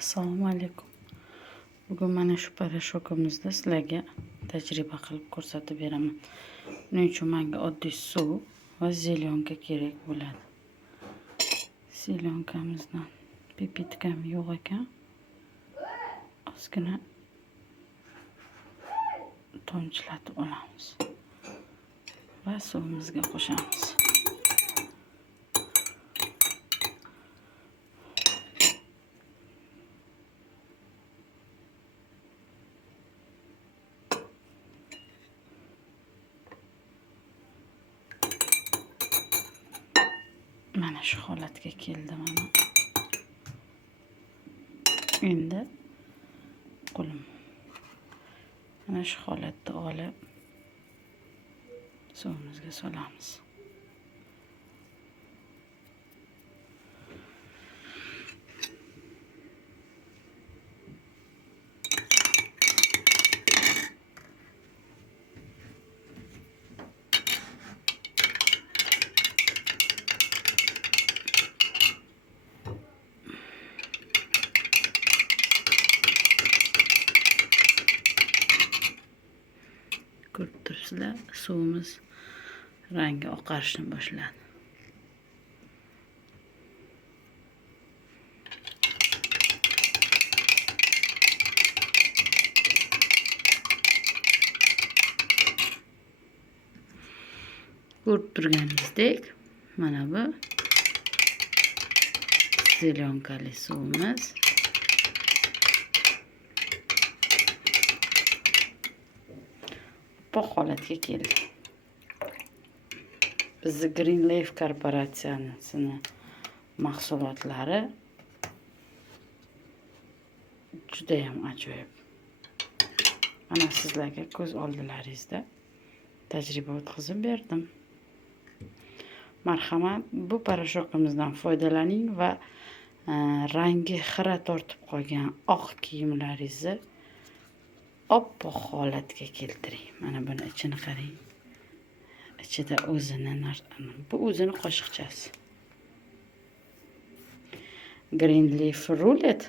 Assalomu alaykum. Bugun mana shu parashokimizda sizlarga tajriba qilib ko'rsatib beraman. Buning uchun menga oddiy suv va zelionka kerak bo'ladi. Zelionkamizdan pipitkam yo'q ekan. Ozgina tomchilatib olamiz va suvimizga qo'shamiz. Mana shu holatga keldi mana. Endi qo'lim mana shu holatda olib suvimizga solamiz. Ko'rib turibsizlar, suvimiz rangi oqarishni boshladi. Ko'rib turganingizdek, mana bu zelionkali suvimiz. Bu holatga keldi. Bizni Green Leaf korporatsiyasining mahsulotlari juda ham ajoyib. Mana sizlarga ko'z oldilaringizda tajriba o'tkazib berdim. Marhamat, bu parashokimizdan foydalaning va rangi xira tortib qolgan oq kiyimlaringizni oppoq holatga keltiring. Mana buni ichini qarang. Ichida bu o'zini qoshiqchasi. Green Leaf Roulette